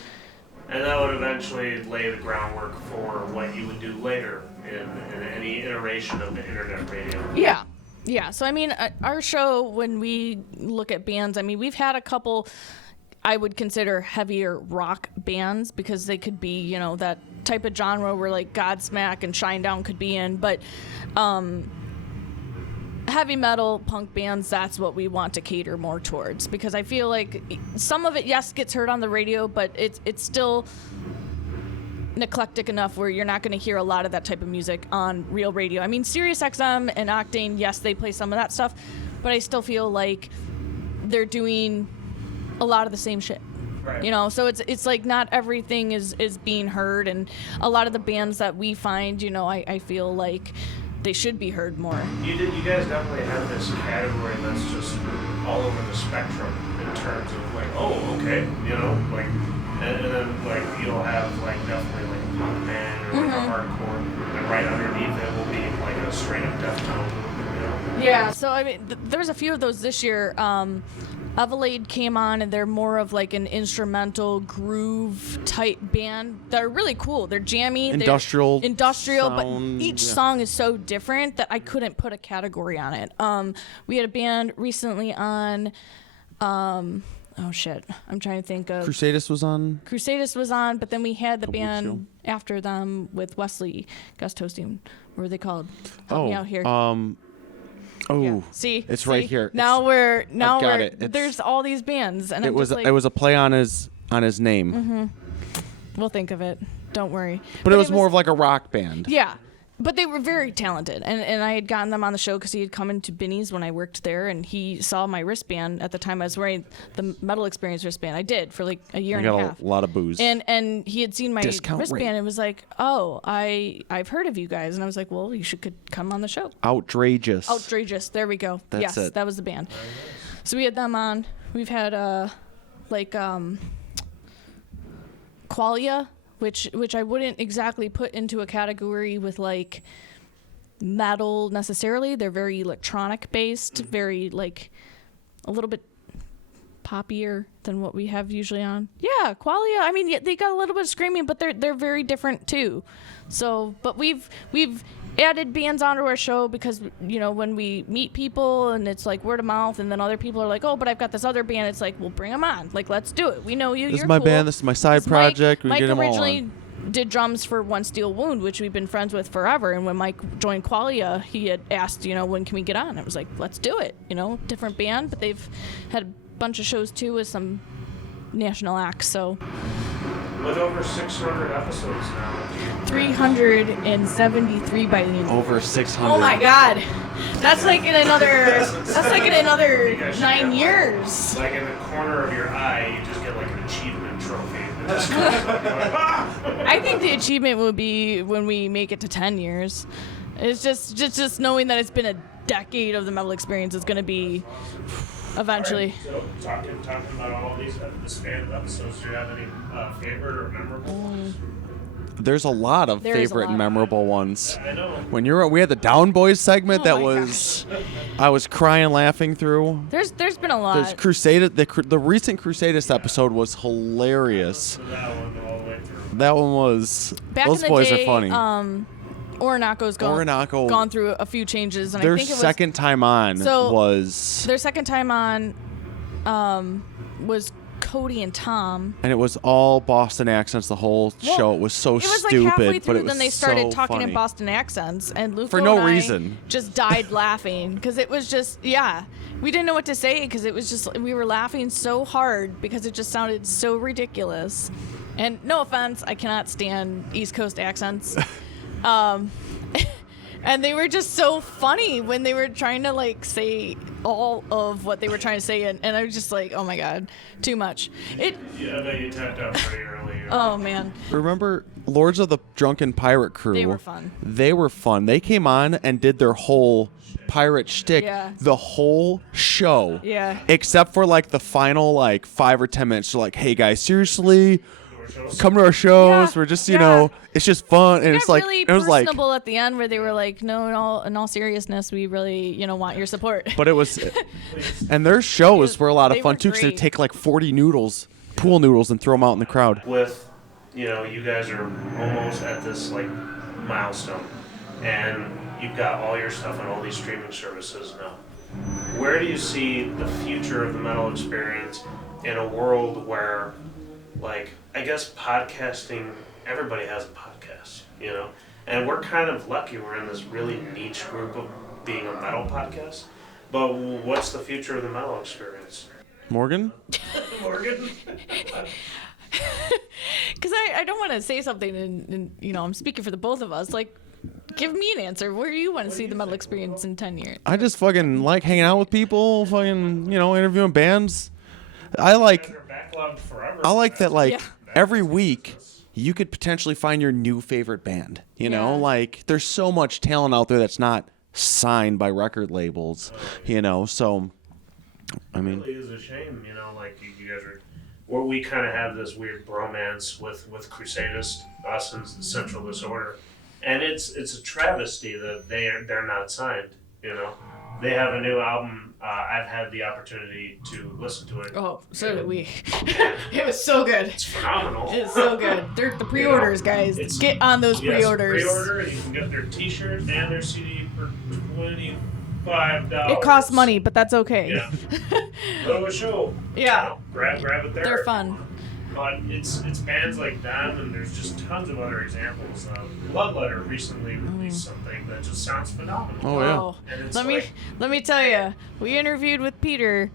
And that would eventually lay the groundwork for what you would do later in any iteration of the internet radio. Yeah. Yeah, so I mean, our show, when we look at bands, I mean, we've had a couple I would consider heavier rock bands because they could be, that type of genre where like Godsmack and Shinedown could be in, but heavy metal, punk bands, that's what we want to cater more towards, because I feel like some of it, yes, gets heard on the radio, but it's still eclectic enough where you're not going to hear a lot of that type of music on real radio. I mean, Sirius XM and Octane, yes, they play some of that stuff, but I still feel like they're doing a lot of the same shit. Right. So it's like not everything is being heard, and a lot of the bands that we find, I feel like they should be heard more. You guys definitely have this category that's just all over the spectrum in terms of like, oh, okay, like. And then, like, you'll have, like, definitely, like, a punk band or, like, a hardcore, and right underneath it will be, like, a straight-up Deftone, Yeah, so, I mean, there's a few of those this year. Everlade came on, and they're more of, like, an instrumental groove-type band. They're really cool. They're jammy. Industrial, sound, but each song is so different that I couldn't put a category on it. We had a band recently on... oh shit! I'm trying to think of. Crusadus was on, but then we had the band after them with Wesley guest hosting. What were they called? Help me out here. Yeah. See, it's right here. There's all these bands, and it was a play on his name. Mm-hmm. We'll think of it. Don't worry. But it was more of like a rock band. Yeah. But they were very talented, and I had gotten them on the show because he had come into Binny's when I worked there, and he saw my wristband at the time. I was wearing the Metal Experience wristband. I did for like a year and a half. A lot of booze. And he had seen my discount wristband rate. and was like, "Oh, I've heard of you guys," and I was like, "Well, you should could come on the show." Outrageous. There we go. That's it. That was the band. So we had them on. We've had Qualia. Which I wouldn't exactly put into a category with like metal necessarily. They're very electronic based, very like a little bit poppier than what we have usually on. Yeah, Qualia. I mean, they got a little bit of screaming, but they're very different too. So, but we've added bands onto our show because when we meet people and it's like word of mouth, and then other people are like, oh, but I've got this other band. It's like, well, bring them on. Like, let's do it. We know you. This You're is my cool. band. This is my side project. Mike get them originally all on. Did drums for One Steel Wound, which we've been friends with forever. And when Mike joined Qualia, he had asked, when can we get on? I was like, let's do it. Different band, but they've had a bunch of shows too with some national acts. So. With over 600 episodes now. 373 by the end. Over 600. Oh my God, that's like in another 9 years. Like in the corner of your eye, you just get like an achievement trophy. I think the achievement will be when we make it to 10 years. It's just knowing that it's been a decade of the Metal Experience is going to be eventually. Right, so talking about all these this span of episodes, do you have any favorite or memorable ones? There's a lot of There is a favorite and lot. memorable ones. I know. When we had the Down Boys segment, Oh that my was, I was crying laughing through. There's been a lot. There's the recent Crusadist episode was hilarious. That one all the way through. That one was. Back those in the boys day, are funny. Orinoco's gone through a few changes, and Their I think it was second time on was. their second time on was Cody and Tom. And it was all Boston accents the whole show. It was so It was stupid, like halfway but through, it was then they started so talking funny. in Boston accents, and Luco For no and I reason. just died laughing because it was just we didn't know what to say because it was just we were laughing so hard because it just sounded so ridiculous. And no offense, I cannot stand East Coast accents. And they were just so funny when they were trying to like say all of what they were trying to say, and I was just like, oh my god, too much. Yeah, I bet you tapped out pretty early. Oh man. Remember Lords of the Drunken Pirate Crew? They were fun. They were fun. They came on and did their whole pirate shtick Yeah. the whole show. Yeah. Except for like the final like 5 or 10 minutes. They're like, hey guys, seriously, come to our shows. Yeah, We're just, yeah. it's just fun. And It it's got like, really it was like, personable at the end where they were like, no, in all seriousness, we really, want your support. but it was, and their shows were a lot of They fun were too, because they'd great. take like 40 pool noodles, and throw them out in the crowd. With, you guys are almost at this like milestone, and you've got all your stuff on all these streaming services now. Where do you see the future of the metal experience in a world where, like, I guess podcasting, everybody has a podcast, and we're kind of lucky we're in this really niche group of being a metal podcast. But what's the future of the metal experience? Morgan? Morgan? Because I don't want to say something and I'm speaking for the both of us. Like, give me an answer. Where do you want to see the metal experience in 10 years? I just fucking like hanging out with people, fucking, interviewing bands. I like that, like, Yeah. every week you could potentially find your new favorite band. Yeah. Like, there's so much talent out there that's not signed by record labels, so, I mean. It really is a shame, like you guys are, where we kind of have this weird bromance with Crusadist, us and Central Disorder, and it's a travesty that they're not signed. They have a new album. I've had the opportunity to listen to it. Oh, so did we. It was so good. It's phenomenal. It's so good. They're the pre-orders, guys. Get on those Yes, pre-orders. Pre-order, and you can get their T-shirt and their CD for $25. It costs money, but that's okay. Yeah. Go to a show. Yeah. Grab it there. They're fun. But it's bands like them, and there's just tons of other examples. Bloodletter recently released something that just sounds phenomenal. Oh, yeah. Oh, And it's let me tell you, we interviewed with Peter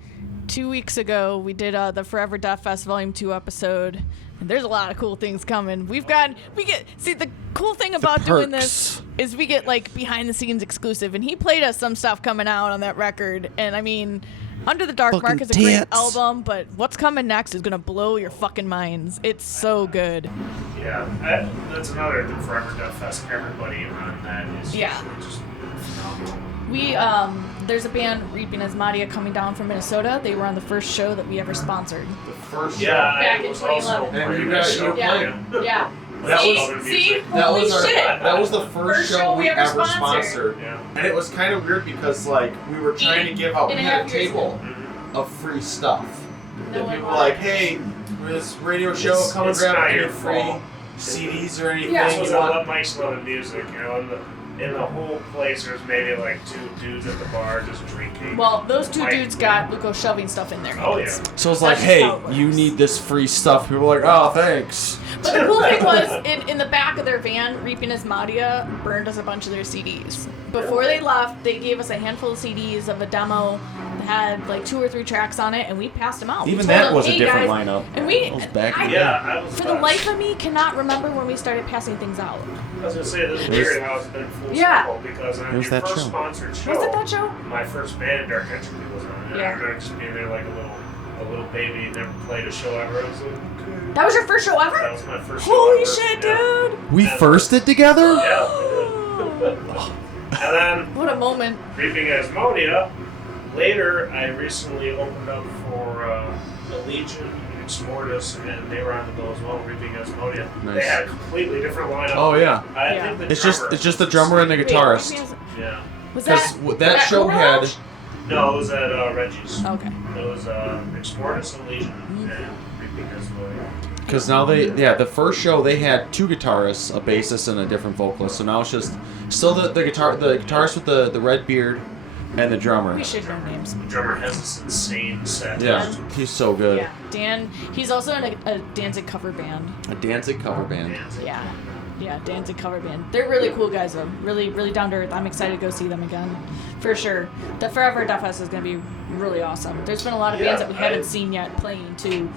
2 weeks ago. We did the Forever Death Fest Volume 2 episode, and there's a lot of cool things coming. We get the cool thing about doing this is we get like behind the scenes exclusive, and he played us some stuff coming out on that record, and I mean, Under the Dark Fucking Mark is a great tits. album, but what's coming next is gonna blow your fucking minds. It's so good. Yeah, that's another thing. Forever Death Fest. Everybody on that is Yeah. just phenomenal. We there's a band, Reaping Asmodia, coming down from Minnesota. They were on the first show that we ever sponsored. The first Yeah, Back I in was also 2011. And playing you that guys- show. you were Yeah. Yeah. That see, was- see, That holy was shit. That was the first show we ever sponsored. Yeah. And it was kind of weird because, like, we were trying to give out, we And a had a half years table Mhm. of free stuff. No And one people were wanted like, hey, this radio show, It's- come and it's grab not any your free fault. CDs or anything Yeah. This was you I want. love Mike's Love and Music, in the whole place there's maybe like 2 dudes at the bar just drinking. Well, those 2 Mike- dudes got Luco shoving stuff in their Oh, hands. yeah. So it's like, That's hey, how it works. you need this free stuff. People were like, oh, thanks. But the cool thing was, in the back of their van, Reaping Asmodia burned us a bunch of their CDs. Before they left, they gave us a handful of CDs of a demo that had like 2 or 3 tracks on it, and we passed them out. We Even told that them, was a "Hey, different guys," lineup. And we, That was back in the Yeah, I was for the life of me, cannot remember when we started passing things out. I was gonna say this is It was- weird how it's been full Yeah. circle because on It was your that first show. sponsored show, Was it that show? my first band, Dark Entropy, was on it. Yeah. I remember just being there like a little baby, never played a show ever. I was like, okay. That was your first show That ever? was my first show Holy ever. shit, Yeah. dude! We firsted together? Yeah, we did. And then What a moment. Reaping Asmodia. Later, I recently opened up for Allegiant Exmortus, and they were on the bill as well, Reaping Asmodia. Nice. They had a completely different lineup. Oh yeah. I think the It's just the drummer and the guitarist. Yeah. Was Because that show had. No, it was at Reggie's. Okay. It was Exmortus and Legion and Reaping Asmodia. Because now the first show they had 2 guitarists, a bassist and a different vocalist. So now it's just still the guitarist with the red beard and the drummer. We should know names. The drummer has this insane set. Yeah, he's so good. Yeah, Dan. He's also in a Danzig cover band. A Danzig cover band. Yeah, Danzig cover band. They're really cool guys though. Really, really down to earth. I'm excited to go see them again, for sure. The Forever Death Fest is gonna be really awesome. There's been a lot of bands that we haven't seen yet playing too.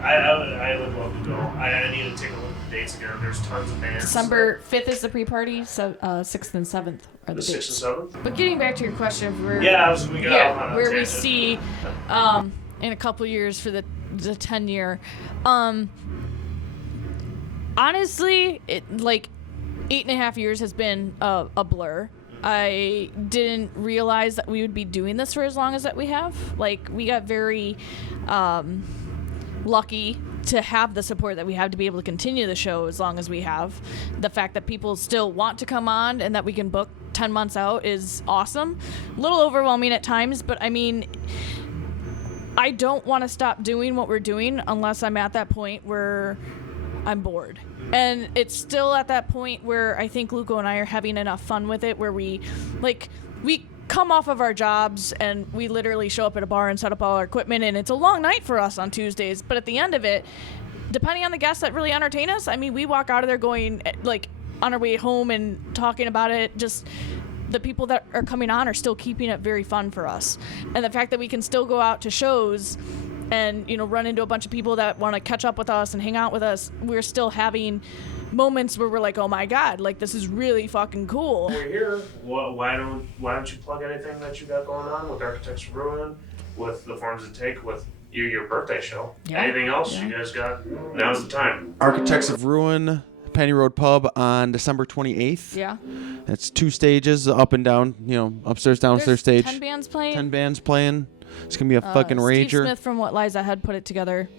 I would love to go. I need to take a look at the dates again. There's tons of bands. December 5th is the pre-party. So 6th and 7th are the The 6th dates. and 7th? But getting back to your question, we got off on a where we tangent. see in a couple years for the 10-year. Honestly, it like 8.5 years has been a blur. I didn't realize that we would be doing this for as long as that we have. Like, we got very lucky to have the support that we have to be able to continue the show as long as we have. The fact that people still want to come on and that we can book 10 months out is awesome. A little overwhelming at times, but I mean, I don't want to stop doing what we're doing unless I'm at that point where I'm bored. And it's still at that point where I think Luco and I are having enough fun with it, where we come off of our jobs and we literally show up at a bar and set up all our equipment, and it's a long night for us on Tuesdays. But at the end of it, depending on the guests that really entertain us, I mean, we walk out of there going, like, on our way home and talking about it. Just the people that are coming on are still keeping it very fun for us. And the fact that we can still go out to shows and, you know, run into a bunch of people that want to catch up with us and hang out with us, we're still having moments where we're like, oh my god, like, this is really fucking cool. We're here. Why don't you plug anything that you got going on with Architects of Ruin, with the Forms It Take, with your birthday show? Yeah. Anything else you guys got? Now's the time. Architects of Ruin, Penny Road Pub on December 28th. Yeah. It's 2 stages, up and down, you know, upstairs, downstairs There's stage. 10 bands playing. 10 bands playing. It's going to be a fucking rager. Steve Smith from What Lies Ahead put it together.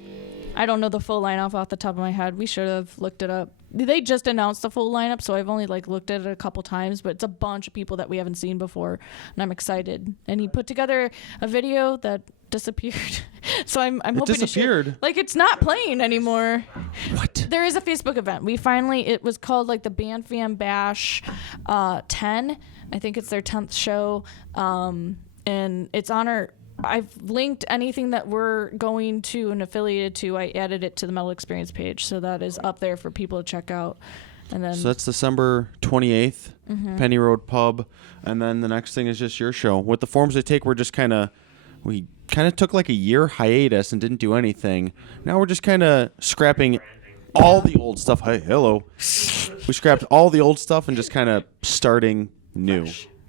I don't know the full lineup off the top of my head. We should have looked it up. They just announced the full lineup, so I've only looked at it a couple times, but it's a bunch of people that we haven't seen before, and I'm excited. And he put together a video that disappeared. So I'm hoping disappeared? it's not playing anymore. What? There is a Facebook event. It was called the Band Fam Bash 10. I think it's their 10th show. And it's on I've linked anything that we're going to and affiliated to. I added it to the Metal Experience page, so that is up there for people to check out. And then So that's December 28th, Penny Road Pub, and then the next thing is just your show. With the Forms They Take, we kind of took like a year hiatus and didn't do anything. Now we're just kind of scrapping all the old stuff. Hey, hello. We scrapped all the old stuff and just kind of starting new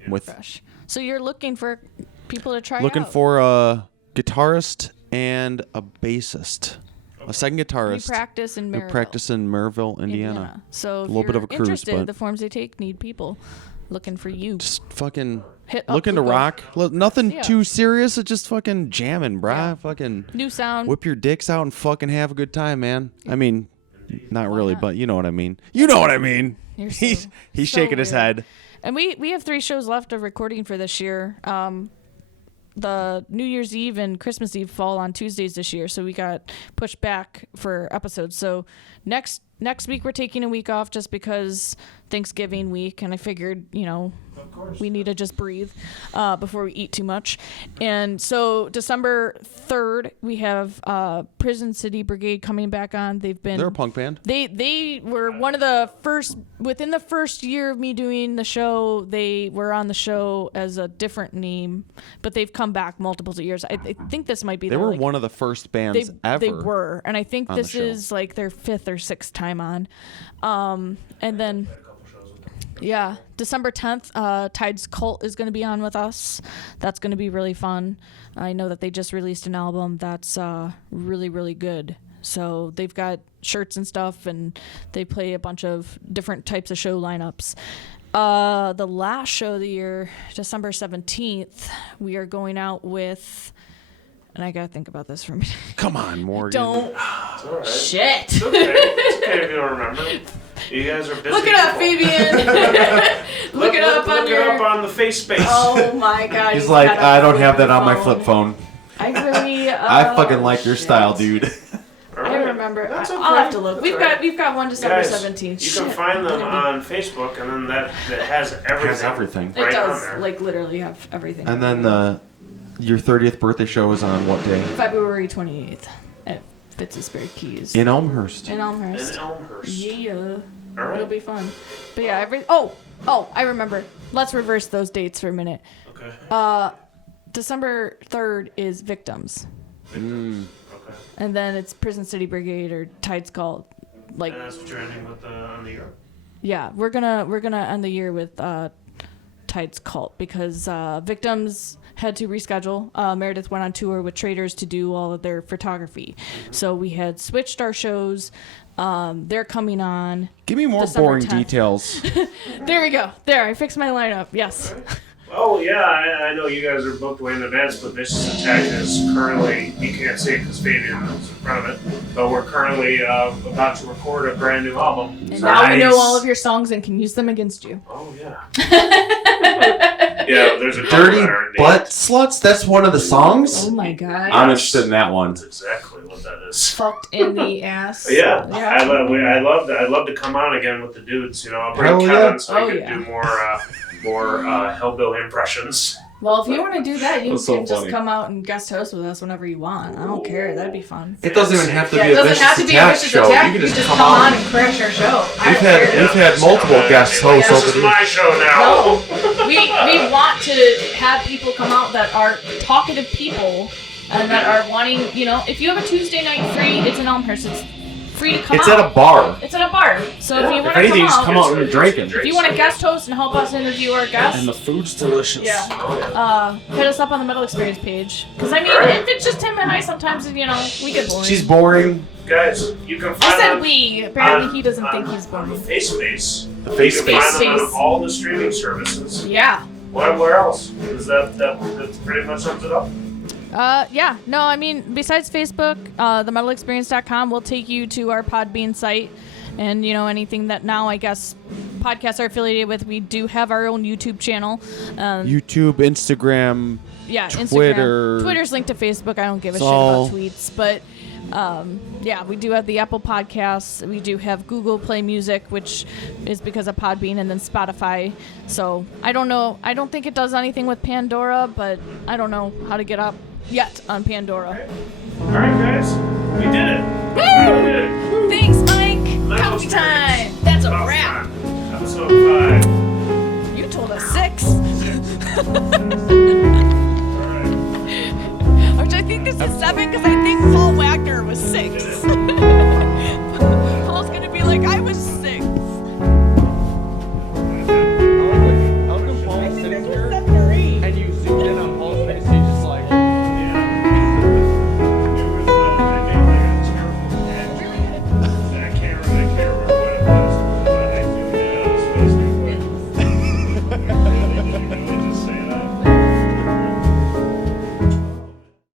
with fresh. So you're looking for people to try looking out. for a guitarist and a bassist. A second guitarist. We practice in Maryville. We practice in Maryville, Indiana. So if A little you're bit of a cruise, interested, but the Forms They Take need people looking for you. just fucking Hit up looking to Luco. rock. Nothing Yeah. too serious. It's just fucking jamming, brah. Yeah. Fucking New sound. whip your dicks out and fucking have a good time, man. I mean, not really, not? but you know what I mean. You know what I mean. You're so- He's so shaking his weird. head. And we have 3 shows left of recording for this year. The New Year's Eve and Christmas Eve fall on Tuesdays this year, so we got pushed back for episodes. So next week we're taking a week off just because Thanksgiving week, and I figured, Of course. we need to just breathe before we eat too much. And so December 3rd, we have Prison City Brigade coming back on. They're a punk band. They were one of the first, within the first year of me doing the show, they were on the show as a different name, but they've come back multiple years. I think this might be They were one of the first bands ever. They were, and I think on the this show. is their 5th or 6th time on. And then, yeah, December 10th, Tide's Cult is going to be on with us. That's going to be really fun. I know that they just released an album that's really, really good. So they've got shirts and stuff, and they play a bunch of different types of show lineups. The last show of the year, December 17th, we are going out with and I gotta think about this for a minute. Come on, Morgan. Don't. It's all right. Shit. It's okay. It's okay if you don't remember. You guys are busy. Look it up, people. Fabian. Look it up on your. Look it up on the face space. Oh my God. He's you've like, got a I don't have that on my phone. flip phone. I really. I fucking like your shit. style, dude. All I right. remember. That's okay. I'll have to look. That's We've all got right. we've got one December Guys, 17th. You can find them on Facebook, and then that has everything. Has everything. It right on does there. like literally have everything. And then your 30th birthday show is on what day? February 28th at Fitzisbury Keys In Elmhurst. in Elmhurst. In Elmhurst. Yeah, All it'll right. be fun. But yeah, I remember. Let's reverse those dates for a minute. Okay. December 3rd is Victims, Okay. and then it's Prison City Brigade or Tide's Call. Like, And that's what you're ending with on the year. yeah, we're gonna end the year with Tide's Cult because Victims had to reschedule. Meredith went on tour with Traders to do all of their photography, so we had switched our shows. They're coming on. Give me more December boring 10th. details. There we go. There, I fixed my lineup. Yes. Oh yeah, I know you guys are booked way in advance, but Vicious Attack is currently, you can't see it because Fabian is in front of it, but we're currently about to record a brand new album. And now we know all of your songs and can use them against you. Oh yeah. Yeah, there's a couple Dirty that are Butt Sluts? That's one of the songs? Oh my God. I'm interested in that one. That's exactly what that is. Fucked in the ass. Yeah, Yeah. I'd love to come on again with the dudes. You know, I'll bring Hell Kevin yeah. so I Oh, can yeah. do more Hellbilly impressions. Well, if you want to do that, you That's so can just funny. come out and guest host with us whenever you want. I don't care. That'd be fun. It doesn't even have to Yeah, be it a doesn't Vicious have to be a Attack vicious show. attack. You can just come come on on. and crash our show. We've had multiple guest hosts This over is the my show now. No, we want to have people come out that are talkative people and that are wanting, if you have a Tuesday night free, it's in Elmhurst. It's free to come It's out. at a bar. It's at a bar. So if you want If to anything, just come out, out and you're drinking. if you want to guest host and help us interview our guests, And the food's delicious. hit us up on the Metal Experience page. Because if it's just him and I, sometimes we get boring. She's boring. Guys, you can find I said them we. Apparently he doesn't on- think he's on the boring. face space. The face You can find space. them on all the streaming services. Yeah. Where else? Is that pretty much sums it up? Yeah. No, I mean, besides Facebook, themetalexperience.com will take you to our Podbean site. And, anything that now, I guess, podcasts are affiliated with, we do have our own YouTube channel. YouTube, Instagram. Yeah, Twitter. Instagram. Twitter's linked to Facebook. I don't give a shit all- about tweets. But, yeah, we do have the Apple Podcasts. We do have Google Play Music, which is because of Podbean, and then Spotify. So, I don't know. I don't think it does anything with Pandora, but I don't know how to get up yet on Pandora. All right, guys, we did it. Woo! We did it. Thanks, Mike. Metal Coffee Experience. time. That's a Coffee wrap. time. Episode 5. You told us 6. All right. Which I think this is 7 because I